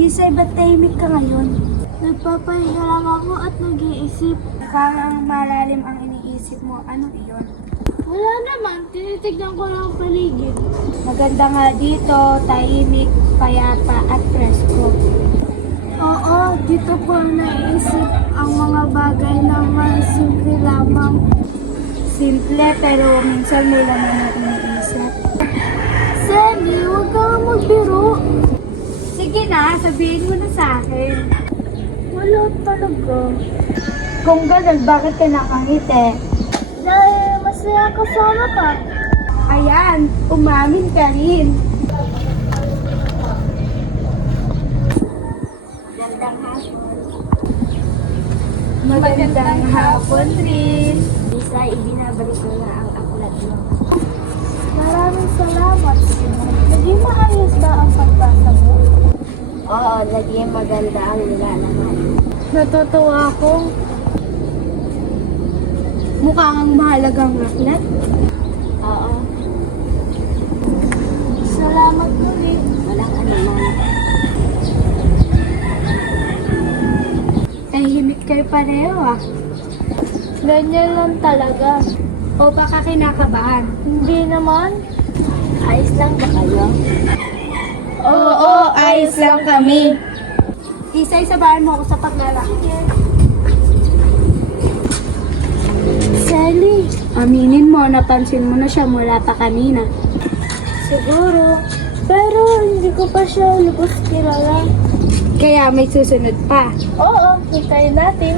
Isay, ba't tahimik ka ngayon? Nagpapahinga lang ako at nag-iisip. Parang malalim ang iniisip mo. Ano iyon? Wala naman. Tinitignan ko lang ang paligid. Maganda nga dito, tahimik, payapa at presko. Oo, dito ko naisip ang mga bagay na mas simple lamang. Simple pero minsan may laman na iniisip. Sandy, huwag kang magbiro. Sige na, sabihin mo na sa akin. Wala talaga. Kung ganun, bakit ka nakangiti? Dahil masaya kasama ka. Ayan, umamin ka rin. Magandang hapon, Trin. Isa, ibinabalik ko na ang aklat mo. Maraming salamat, Simon. Naging maayos ba ang pagbasa mo? Oo, naging maganda ang nilalaman. Natutuwa ako. Mukha kang mahalagang aklat. Oo, Salamat ulit. walang anuman. Tahimik kayo pareho ah. Ganyan lang talaga. O baka kinakabahan? Hindi naman. Ayos lang ba kayo? Oo, ayos lang kami. Isa-isabahan mo ako sa paglalaki. Sally, aminin mo, napansin mo na siya mula pa kanina. Siguro, pero hindi ko pa siya lubos kilala. Kaya may susunod pa. Oo, hintayin natin.